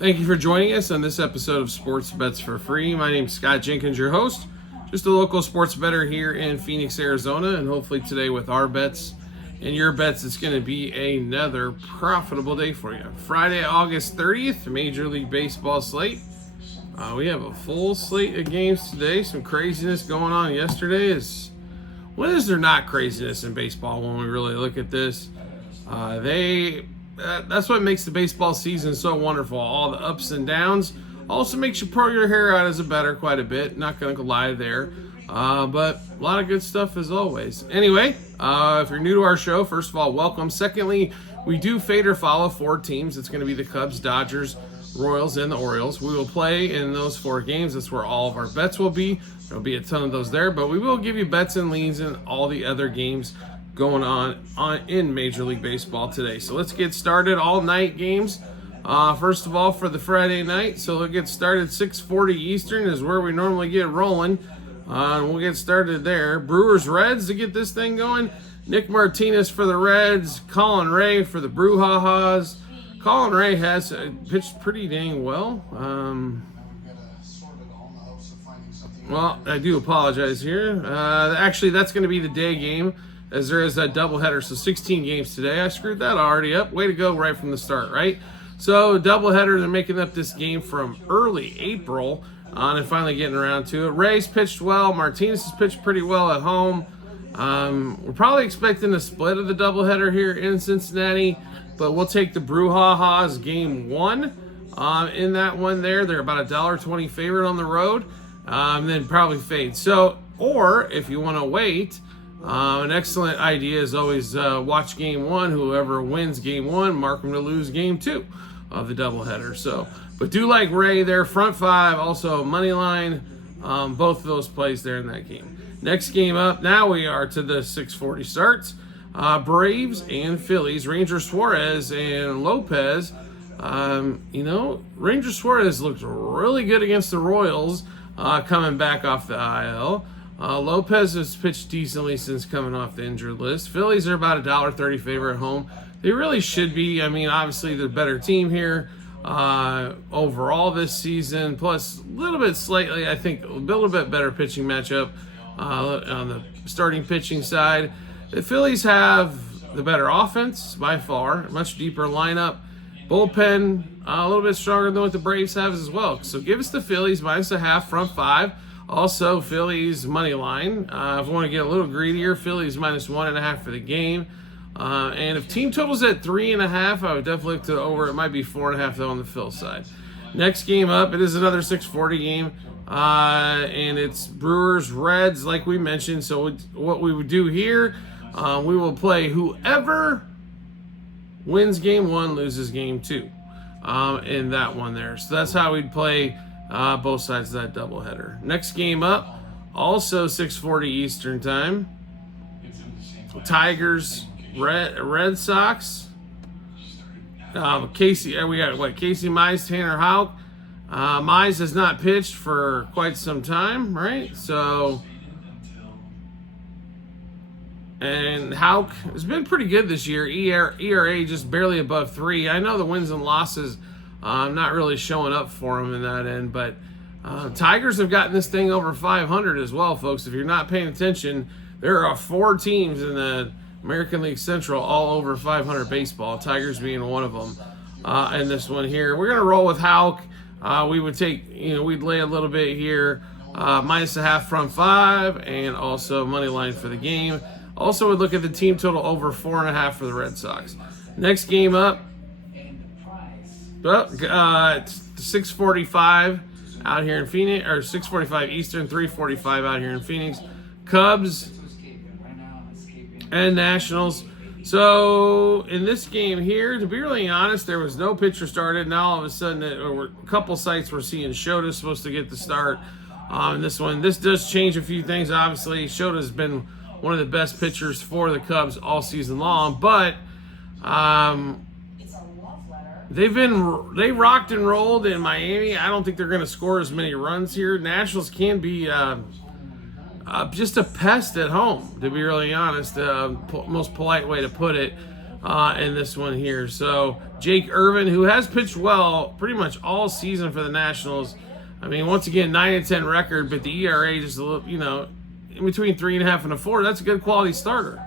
Thank you for joining us on this episode of Sports Bets for Free. My name is Scott Jenkins, your host, just a local sports bettor here in Phoenix, Arizona, and hopefully today with our bets and your bets, it's going to be another profitable day for you. Friday, August 30th, Major League Baseball slate. We have a full slate of games today. Some craziness going on yesterday. When is there not craziness in baseball when we really look at this? That's what makes the baseball season so wonderful. All the ups and downs. Also makes you pull your hair out as a bettor quite a bit. Not going to lie there. But a lot of good stuff as always. Anyway, if you're new to our show, first of all, welcome. Secondly, we do fade or follow four teams. It's going to be the Cubs, Dodgers, Royals, and the Orioles. We will play in those four games. That's where all of our bets will be. There'll be a ton of those there. But we will give you bets and leans in all the other games going on in Major League Baseball today. So let's get started. All night games. First of all, for the Friday night, so we'll get started 6:40 Eastern is where we normally get rolling. And we'll get started there. Brewers Reds to get this thing going. Nick Martinez for the Reds. Colin Ray for the Brewhahas. Colin Ray has pitched pretty dang well. Well, I do apologize here. Actually, that's going to be the day game, as there is a doubleheader, so 16 games today. I screwed that already up. Way to go right from the start, right? So doubleheader, they're making up this game from early April and finally getting around to it. Ray's pitched well. Martinez has pitched pretty well at home. We're probably expecting a split of the doubleheader here in Cincinnati, but we'll take the Brewhahas game one. In that one there, they're about $1.20 favorite on the road, and then probably fade. So, or if you want to wait, an excellent idea is always watch game one. Whoever wins game one, mark them to lose game two of the doubleheader. So, but do like Ray there, front five, also money line, both of those plays there in that game. Next game up, now we are to the 6:40 starts. Braves and Phillies, Ranger Suarez and Lopez. Ranger Suarez looked really good against the Royals coming back off the IL. Lopez has pitched decently since coming off the injured list. Phillies are about $1.30 favorite at home. They really should be. I mean, obviously they're a better team here overall this season. Plus, a little bit slightly, I think, a little bit better pitching matchup on the starting pitching side. The Phillies have the better offense by far, much deeper lineup. Bullpen a little bit stronger than what the Braves have as well. So give us the Phillies -1.5 front five. Also, Phillies money line. If we want to get a little greedier, Phillies -1.5 for the game. And if team total's at 3.5, I would definitely look to the over. It might be 4.5 though on the Phil side. Next game up, it is another 6:40 game, and it's Brewers Reds, like we mentioned. So what we would do here, we will play whoever wins game one loses game two in that one there. So that's how we'd play both sides of that doubleheader. Next game up, also 6:40 Eastern time. Tigers, Red Sox. Casey Mize, Tanner Houck. Mize has not pitched for quite some time, right? So, and Houck has been pretty good this year. ERA just barely above 3. I know the wins and losses not really showing up for him in that end, but Tigers have gotten this thing over 500 as well, folks. If you're not paying attention, there are 4 teams in the American League Central all over 500 baseball, Tigers being one of them. And this one here, we're going to roll with Houck. We would take, we'd lay a little bit here, -1.5 front five, and also money line for the game. Also would look at the team total over 4.5 for the Red Sox. Next game up, it's 6:45 out here in Phoenix, or 6:45 Eastern, 3:45 out here in Phoenix. Cubs and Nationals. So in this game here, to be really honest, there was no pitcher started. Now all of a sudden, a couple sites we're seeing Shota's supposed to get the start on this one. This does change a few things. Obviously, Shota's been one of the best pitchers for the Cubs all season long, but they rocked and rolled in Miami. I don't think they're going to score as many runs here. Nationals can be just a pest at home, to be really honest. Most polite way to put it. in this one here. So Jake Irvin, who has pitched well pretty much all season for the Nationals. I mean, once again, 9-10 record, but the ERA just a little, in between 3.5 and a 4. That's a good quality starter.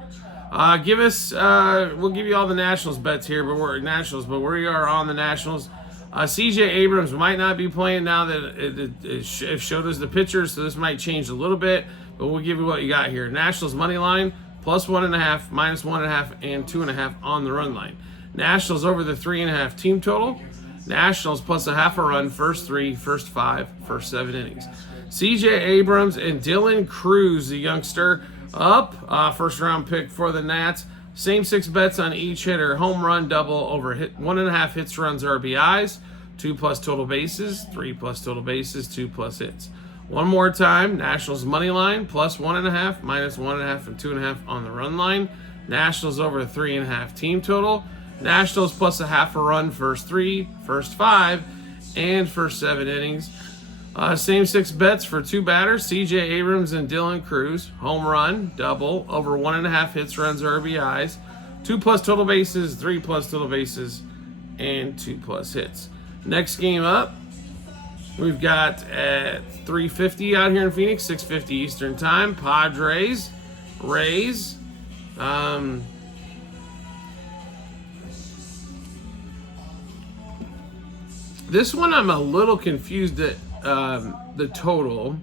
We'll give you all the Nationals bets here, but we are on the Nationals. CJ Abrams might not be playing now that it showed us the pitcher, so this might change a little bit, but we'll give you what you got here. Nationals money line, +1.5, -1.5, and 2.5 on the run line. Nationals over the 3.5 team total. Nationals plus a half a run, first 3, first 5, first 7 innings. CJ Abrams and Dylan Cruz, the youngster, up. First round pick for the Nats. Same 6 bets on each hitter. Home run, double, over 1.5 hits, runs, RBIs. 2+ total bases, 3+ total bases, 2+ hits. One more time, Nationals money line, +1.5, -1.5, and 2.5 on the run line. Nationals over 3.5 team total. Nationals plus a half a run, first 3, first 5, and first 7 innings. Same 6 bets for 2 batters, CJ Abrams and Dylan Cruz. Home run, double, over 1.5 hits, runs, RBIs. 2+ total bases, 3+ total bases, and 2+ hits. Next game up, we've got at 3:50 out here in Phoenix, 6:50 Eastern Time. Padres, Rays. This one I'm a little confused at the total.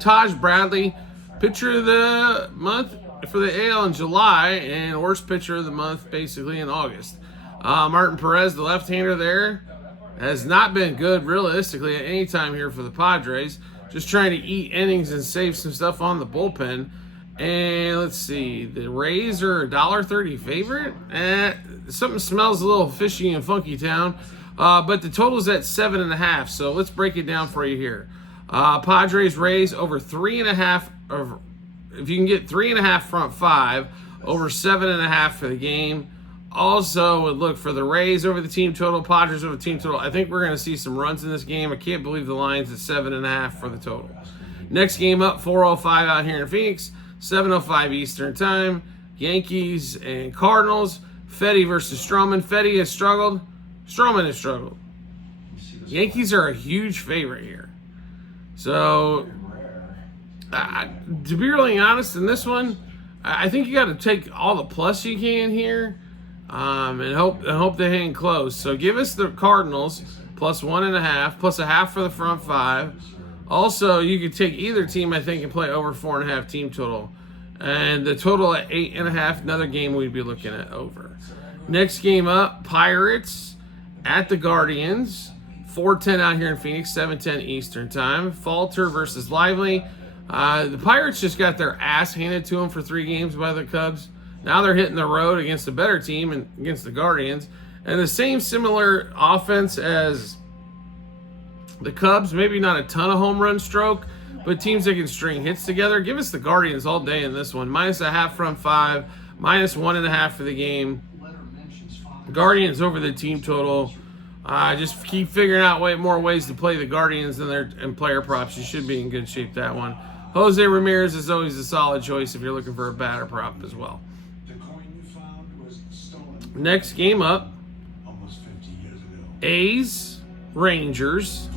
Taj Bradley, pitcher of the month for the AL in July, and worst pitcher of the month basically in August. Martin Perez, the left-hander there, has not been good realistically at any time here for the Padres. Just trying to eat innings and save some stuff on the bullpen. And let's see, the Rays are a $1.30 favorite. Something smells a little fishy in Funky Town. But the total's at 7.5, so let's break it down for you here. Padres Rays over 3.5, or if you can get 3.5 front 5, over 7.5 for the game. Also, would look for the Rays over the team total, Padres over the team total. I think we're going to see some runs in this game. I can't believe the line's at 7.5 for the total. Next game up, 4:05 out here in Phoenix, 7:05 Eastern Time. Yankees and Cardinals. Fetty versus Stroman. Fetty has struggled. Stroman has struggled. Yankees are a huge favorite here. So, to be really honest, in this one, I think you got to take all the plus you can here, and hope they hang close. So give us the Cardinals +1.5, plus a half for the front 5. Also, you could take either team, I think, and play over 4.5 team total. And the total at 8.5, another game we'd be looking at over. Next game up, Pirates at the Guardians. 4:10 out here in Phoenix, 7:10 Eastern Time. Falter versus Lively. The Pirates just got their ass handed to them for 3 games by the Cubs. Now they're hitting the road against a better team and against the Guardians. And the same similar offense as the Cubs. Maybe not a ton of home run stroke, but teams that can string hits together. Give us the Guardians all day in this one. -0.5 front 5, -1.5 for the game. Guardians over the team total. Just keep figuring out more ways to play the Guardians and player props. You should be in good shape that one. Jose Ramirez is always a solid choice if you're looking for a batter prop as well. Next game up, A's, Rangers.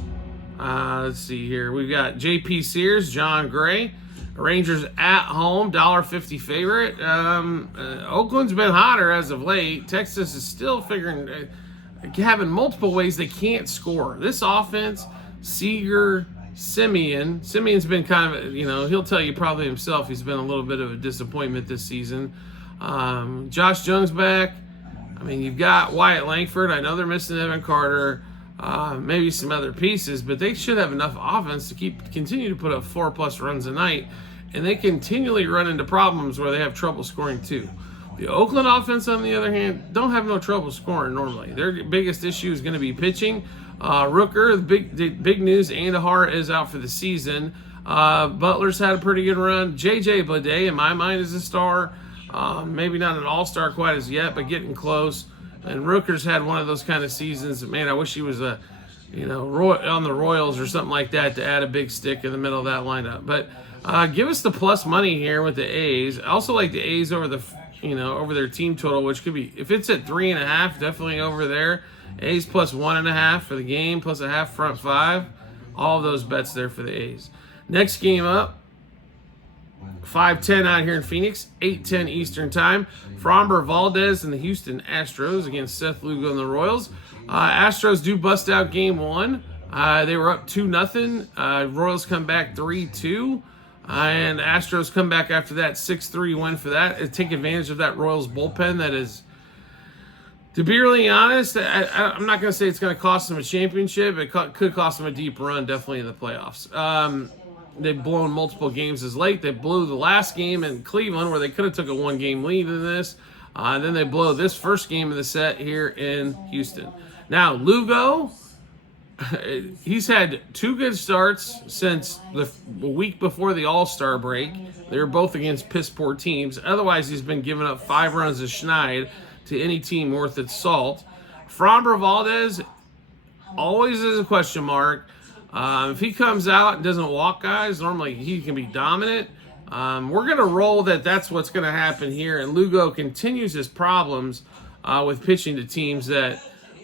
Let's see here. We've got J.P. Sears, John Gray. Rangers at home, $1.50 favorite. Oakland's been hotter as of late. Texas is still having multiple ways they can't score. This offense, Seager, Simeon. Simeon's been kind of, he'll tell you probably himself he's been a little bit of a disappointment this season. Josh Jung's back. I mean, you've got Wyatt Langford. I know they're missing Evan Carter. Maybe some other pieces, but they should have enough offense to continue to put up 4+ runs a night, and they continually run into problems where they have trouble scoring too. The Oakland offense, on the other hand, don't have no trouble scoring normally. Their biggest issue is going to be pitching. Rooker, the big news, Andahar is out for the season. Butler's had a pretty good run. J.J. Bleday, in my mind, is a star. Maybe not an all-star quite as yet, but getting close. And Rooker's had one of those kind of seasons. Man, I wish he was on the Royals or something like that to add a big stick in the middle of that lineup. But give us the plus money here with the A's. I also like the A's over the over their team total, which could be, if it's at 3.5, definitely over there. A's plus 1.5 for the game, plus a half front 5. All of those bets there for the A's. Next game up, 5:10 out here in Phoenix, 8:10 Eastern Time. Framber Valdez and the Houston Astros against Seth Lugo and the Royals. Astros do bust out game 1. They were up 2-0. Royals come back 3-2. And Astros come back after that 6-3 win for that. And take advantage of that Royals bullpen that is, to be really honest, I'm not going to say it's going to cost them a championship. It could cost them a deep run, definitely in the playoffs. They've blown multiple games as late. They blew the last game in Cleveland where they could have took a 1-game lead in this. Then they blow this first game of the set here in Houston. Now, Lugo, he's had 2 good starts since the week before the All-Star break. They were both against piss-poor teams. Otherwise, he's been giving up 5 runs a schneid to any team worth its salt. Framber Valdez always is a question mark. If he comes out and doesn't walk guys, normally he can be dominant. We're going to roll that's what's going to happen here. And Lugo continues his problems with pitching to teams that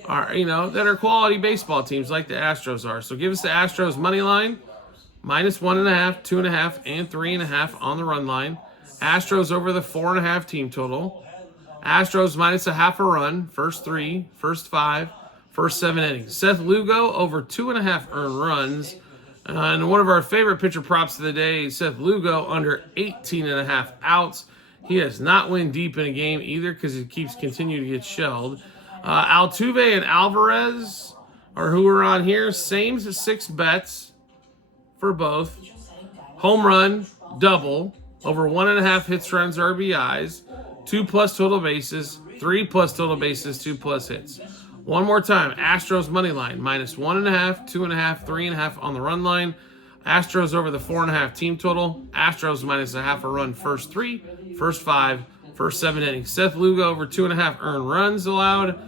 are quality baseball teams like the Astros are. So give us the Astros money line, minus 1.5, 2.5, and 3.5 on the run line. Astros over the 4.5 team total. Astros minus a half a run, first 3, first 5, first 7 innings. Seth Lugo over 2.5 earned runs. And one of our favorite pitcher props of the day, Seth Lugo under 18.5 outs. He has not went deep in a game either because he keeps continuing to get shelled. Altuve and Alvarez are who are on here. Same 6 bets for both. Home run, double, over 1.5 hits, runs, RBIs, 2+ total bases, 3+ total bases, 2+ hits. One more time, Astros money line, minus 1.5, 2.5, 3.5 on the run line. Astros over the 4.5 team total. Astros minus a half a run, first 3, first 5, first 7 innings. Seth Lugo over 2.5 earned runs allowed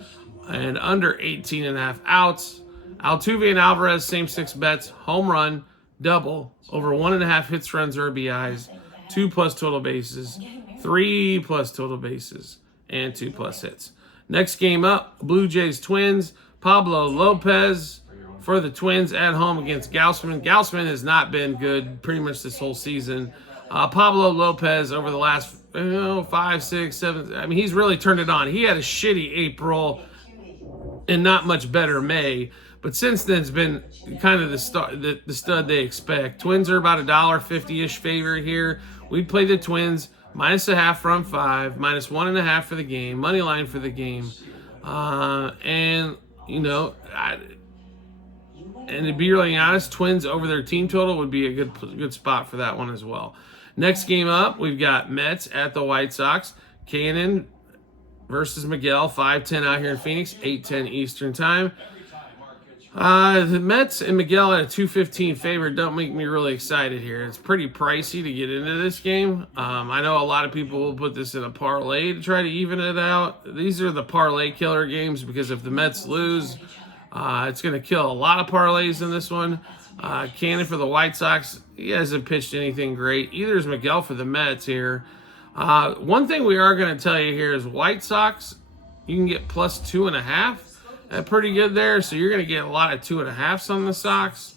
and under 18.5 outs. Altuve and Alvarez, same 6 bets. Home run, double, over 1.5 hits, runs, RBIs, 2+ total bases, 3+ total bases, and 2+ hits. Next game up, Blue Jays Twins. Pablo Lopez for the Twins at home against Gausman. Gausman has not been good pretty much this whole season. Pablo Lopez over the last 5, 6, 7. I mean, he's really turned it on. He had a shitty April and not much better May. But since then, it's been kind of the stud they expect. Twins are about $1.50-ish favorite here. We play the Twins. Minus a half from 5, minus 1.5 for the game, money line for the game. And to be really honest, Twins over their team total would be a good spot for that one as well. Next game up, we've got Mets at the White Sox. Cannon versus Miguel, 5:10 out here in Phoenix, 8:10 Eastern Time. The Mets and Miguel at a 215 favorite don't make me really excited here. It's pretty pricey to get into this game. I know a lot of people will put this in a parlay to try to even it out. These are the parlay killer games because if the Mets lose, it's going to kill a lot of parlays in this one. Cannon for the White Sox, he hasn't pitched anything great. Either is Miguel for the Mets here. One thing we are going to tell you here is White Sox, you can get plus 2.5. Pretty good there, so you're going to get a lot of 2.5s on the Sox.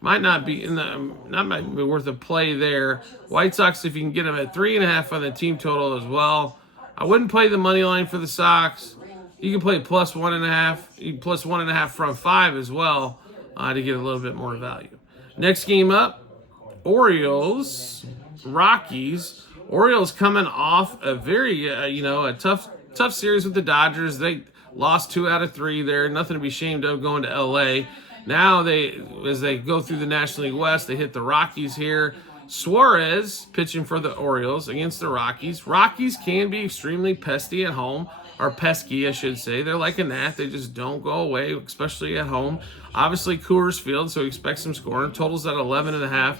Might not be worth a play there. White Sox, if you can get them at 3.5 on the team total as well. I wouldn't play the money line for the Sox. You can play plus 1.5, plus 1.5 from 5 as well to get a little bit more value. Next game up, Orioles, Rockies. Orioles coming off a very a tough series with the Dodgers. They lost 2 out of 3 there. Nothing to be ashamed of going to L.A. Now, as they go through the National League West, they hit the Rockies here. Suarez pitching for the Orioles against the Rockies. Rockies can be extremely pesky at home, or pesky, I should say. They're like a gnat. They just don't go away, especially at home. Obviously, Coors Field, so expect some scoring. Totals at 11.5.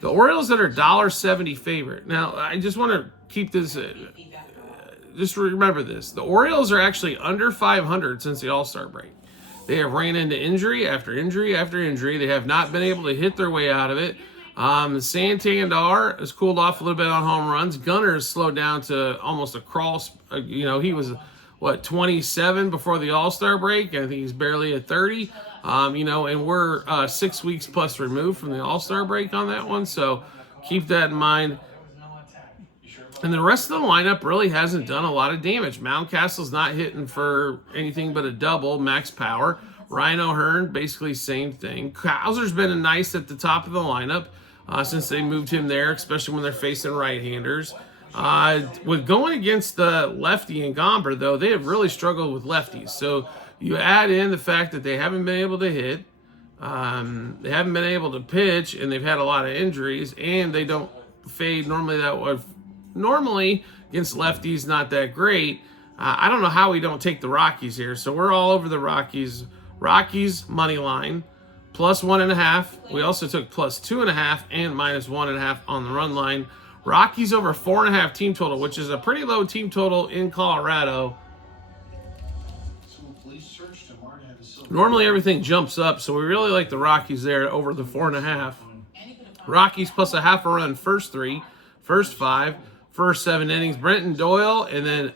The Orioles that are $1.70 favorite. Now, I just want to keep this... just remember this. The Orioles are actually under 500 since the All-Star break. They have ran into injury after injury after injury. They have not been able to hit their way out of it. Santander has cooled off a little bit on home runs. Gunnar has slowed down to almost a crawl. He was, 27 before the All-Star break. I think he's barely at 30. And we're 6 weeks plus removed from the All-Star break on that one. So keep that in mind. And the rest of the lineup really hasn't done a lot of damage. Mountcastle's not hitting for anything but a double, max power. Ryan O'Hearn, basically same thing. Hauser's been nice at the top of the lineup since they moved him there, especially when they're facing right-handers. With going against the lefty and Gomber, though, they have really struggled with lefties. So you add in the fact that they haven't been able to hit, they haven't been able to pitch, and they've had a lot of injuries, and they don't fade normally against lefties, not that great. I don't know how we don't take the Rockies here. So we're all over the Rockies. Rockies money line plus 1.5. We also took plus 2.5 and minus 1.5 on the run line. Rockies over 4.5 team total, which is a pretty low team total in Colorado. Normally everything jumps up, so we really like the Rockies there over the 4.5. Rockies plus a half a run first 3, first 5. First 7 innings, Brenton Doyle, and then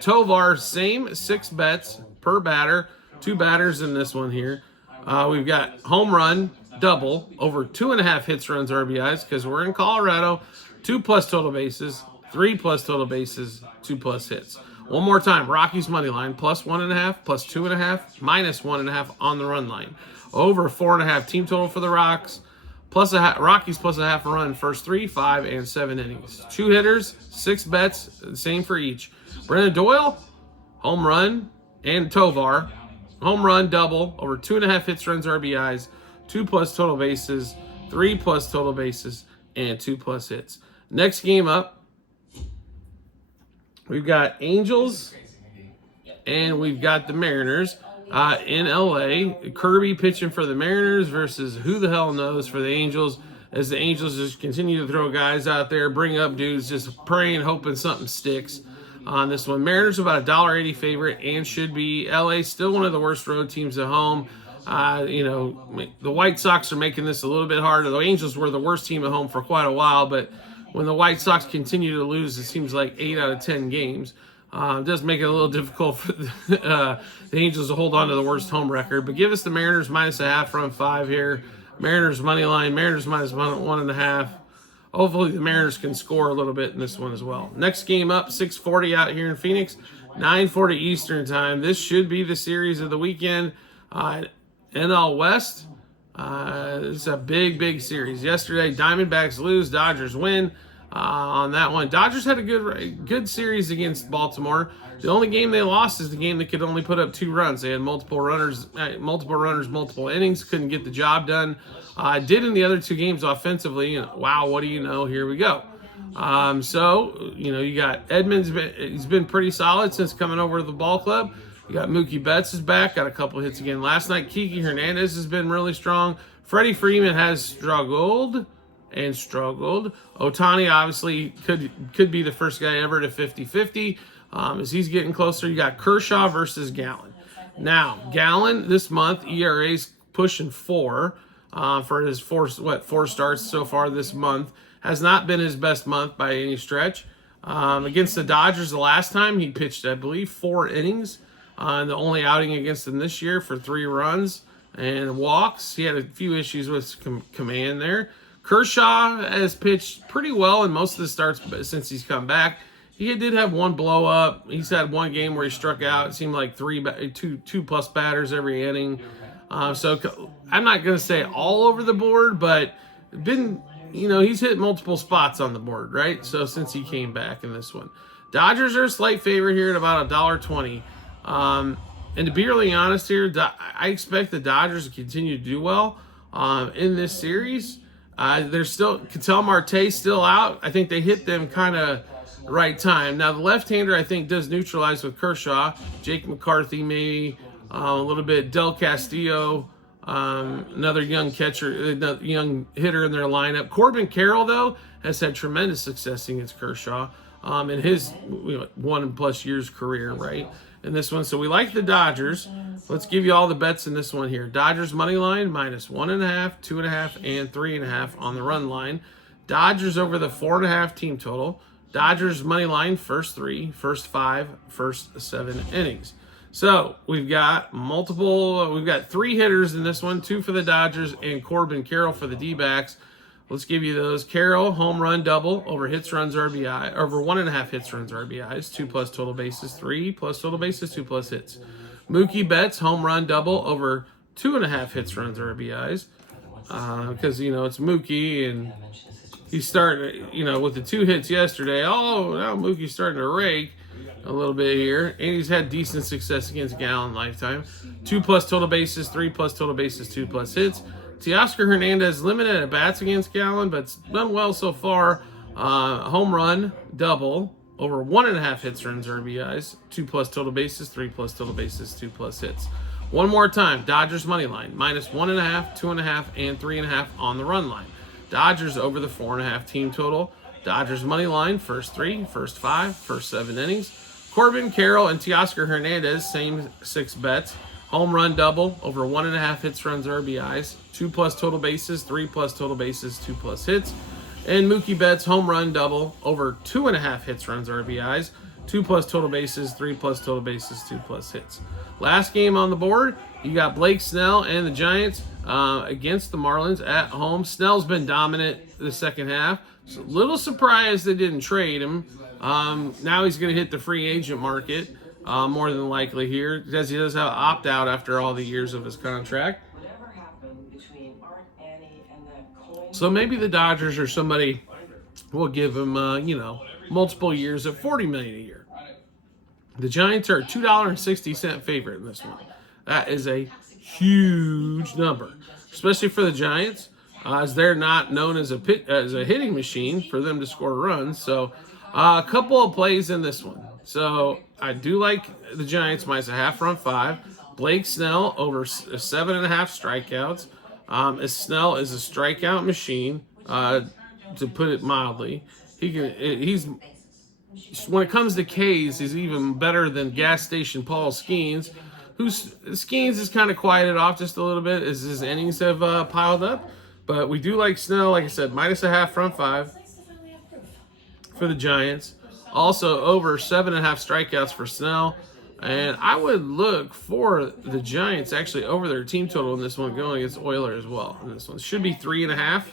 Tovar, same 6 bets per batter, 2 batters in this one here. We've got home run, double, over 2.5 hits, runs, RBIs, because we're in Colorado, 2 plus total bases, 3 plus total bases, 2 plus hits. One more time, Rockies money line, plus 1.5, plus 2.5, minus 1.5 on the run line. Over 4.5 team total for the Rocks. Rockies plus a half a run first 3, 5, and 7 innings. 2 hitters, 6 bets, same for each. Brennan Doyle, home run, and Tovar, home run, double, over 2.5 hits, runs, RBIs, 2 plus total bases, 3 plus total bases, and 2 plus hits. Next game up, we've got Angels, and we've got the Mariners. In LA, Kirby pitching for the Mariners versus who the hell knows for the Angels, as the Angels just continue to throw guys out there, bring up dudes, just praying, hoping something sticks on this one. Mariners about a $1.80 favorite and should be. LA still one of the worst road teams at home. The White Sox are making this a little bit harder. The Angels were the worst team at home for quite a while, but when the White Sox continue to lose, it seems like 8 out of 10 games. It does make it a little difficult for the Angels to hold on to the worst home record. But give us the Mariners minus a half from 5 here. Mariners money line, Mariners minus 1.5. Hopefully the Mariners can score a little bit in this one as well. Next game up, 6:40 out here in Phoenix, 9:40 Eastern time. This should be the series of the weekend. NL West, it's a big series. Yesterday, Diamondbacks lose, Dodgers win. On that one, Dodgers had a good series against Baltimore. The only game they lost is the game that could only put up 2 runs. They had multiple runners, multiple innings, couldn't get the job done. Did in the other 2 games offensively. Wow, what do you know? Here we go. You got Edmonds. He's been pretty solid since coming over to the ball club. You got Mookie Betts is back, got a couple hits again last night. Kiki Hernandez has been really strong. Freddie Freeman has struggled. Ohtani obviously could be the first guy ever to 50-50. As he's getting closer, you got Kershaw versus Gallen. Now, Gallen this month, ERA's pushing 4 for his 4 starts so far this month. Has not been his best month by any stretch. Against the Dodgers the last time, he pitched, I believe, 4 innings. The only outing against them this year for 3 runs and walks. He had a few issues with command there. Kershaw has pitched pretty well in most of the starts since he's come back. He did have 1 blow up. He's had 1 game where he struck out. It seemed like 2 plus batters every inning. So I'm not going to say all over the board, but he's hit multiple spots on the board, right? So since he came back in this one. Dodgers are a slight favorite here at about $1.20. And to be really honest here, I expect the Dodgers to continue to do well in this series. There's still Ketel Marte's still out. I think they hit them kind of right time. Now the left-hander I think does neutralize with Kershaw. Jake McCarthy maybe a little bit. Del Castillo, another young catcher, another young hitter in their lineup. Corbin Carroll though has had tremendous success against Kershaw in his 1+ years career, right? in this one. So we like the Dodgers. Let's give you all the bets in this one here. Dodgers money line minus 1.5, 2.5, and 3.5 on the run line. Dodgers over the 4.5 team total. Dodgers money line first 3, first 5, first 7 innings. So we've got we've got 3 hitters in this one, 2 for the Dodgers and Corbin Carroll for the D-backs. Let's give you those. Carroll, home run double over hits, runs, RBI, over 1.5 hits, runs, RBIs, 2 plus total bases, 3 plus total bases, 2 plus hits. Mookie Betts, home run double over 2.5 hits, runs, RBIs. Because, it's Mookie and he's starting, with the 2 hits yesterday. Oh, now Mookie's starting to rake a little bit here. And he's had decent success against Gallen lifetime. 2 plus total bases, 3 plus total bases, 2 plus hits. Teoscar Hernandez limited at bats against Gallen, but done well so far. Home run double over 1.5 hits, runs, RBIs, 2 plus total bases, 3 plus total bases, 2 plus hits. One more time, Dodgers money line, minus 1.5, 2.5, and 3.5 on the run line. Dodgers over the 4.5 team total. Dodgers money line, first 3, first 5, first 7 innings. Corbin Carroll and Teoscar Hernandez, same 6 bets. Home run double over 1.5 hits, runs, RBIs, 2 plus total bases, 3 plus total bases, 2 plus hits. And Mookie Betts, home run double over 2.5 hits, runs, RBIs, 2 plus total bases, 3 plus total bases, 2 plus hits. Last game on the board, you got Blake Snell and the Giants against the Marlins at home. Snell's been dominant the second half. So a little surprised they didn't trade him. Now he's going to hit the free agent market more than likely here, because he does have an opt-out after all the years of his contract. So maybe the Dodgers or somebody will give him, multiple years at $40 million a year. The Giants are a $2.60 favorite in this one. That is a huge number, especially for the Giants, as they're not known as a hitting machine for them to score runs. So a couple of plays in this one. So I do like the Giants minus a half, run 5. Blake Snell over 7.5 strikeouts. Snell is a strikeout machine, to put it mildly. He's when it comes to Ks, he's even better than gas station Paul Skeens. Skeens is kind of quieted off just a little bit as his innings have piled up. But we do like Snell, like I said, minus a half, front 5 for the Giants. Also over 7.5 strikeouts for Snell. And I would look for the Giants actually over their team total in this one, going against Oilers as well. And this one should be 3.5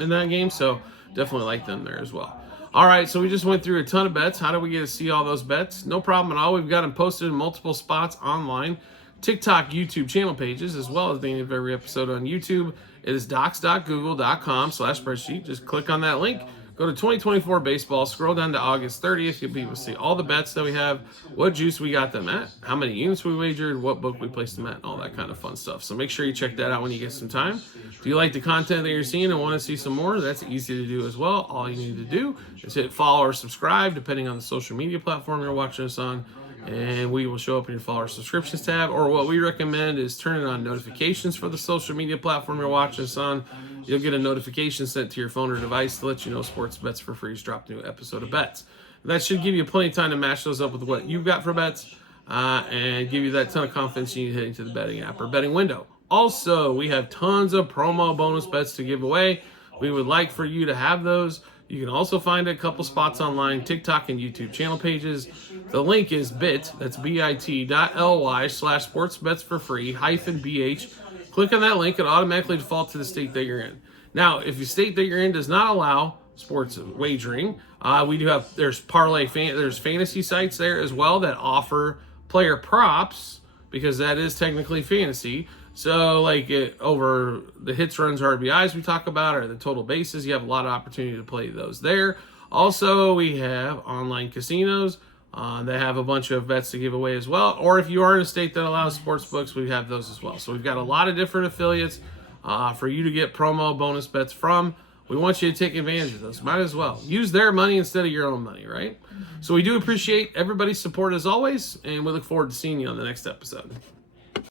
in that game, so definitely like them there as well. All right, so we just went through a ton of bets. How do we get to see all those bets? No problem at all. We've got them posted in multiple spots online, TikTok, YouTube channel pages, as well as the end of every episode on YouTube. It is docs.google.com/spreadsheet. Just click on that link. Go to 2024 baseball, scroll down to August 30th. You'll be able to see all the bets that we have, what juice we got them at, how many units we wagered, what book we placed them at, and all that kind of fun stuff. So make sure you check that out when you get some time. If you like the content that you're seeing and want to see some more, that's easy to do as well. All you need to do is hit follow or subscribe, depending on the social media platform you're watching us on, and we will show up in your follower subscriptions tab. Or what we recommend is turning on notifications for the social media platform you're watching us on. You'll get a notification sent to your phone or device to let you know Sports Bets for Free has dropped a new episode of bets. That should give you plenty of time to match those up with what you've got for bets and give you that ton of confidence you need heading to the betting app or betting window. Also, we have tons of promo bonus bets to give away. We would like for you to have those. You can also find a couple spots online, TikTok and YouTube channel pages. The link is bit.ly/sportsbetsforfree-bh. Click on that link, it automatically defaults to the state that you're in. Now, if the state that you're in does not allow sports wagering, we do have, there's there's fantasy sites there as well that offer player props, because that is technically fantasy. So like over the hits, runs, RBIs we talk about, or the total bases, you have a lot of opportunity to play those there. Also, we have online casinos. They have a bunch of bets to give away as well. Or if you are in a state that allows sports books, we have those as well. So we've got a lot of different affiliates for you to get promo bonus bets from. We want you to take advantage of those. Might as well. Use their money instead of your own money, right? So we do appreciate everybody's support as always, and we look forward to seeing you on the next episode.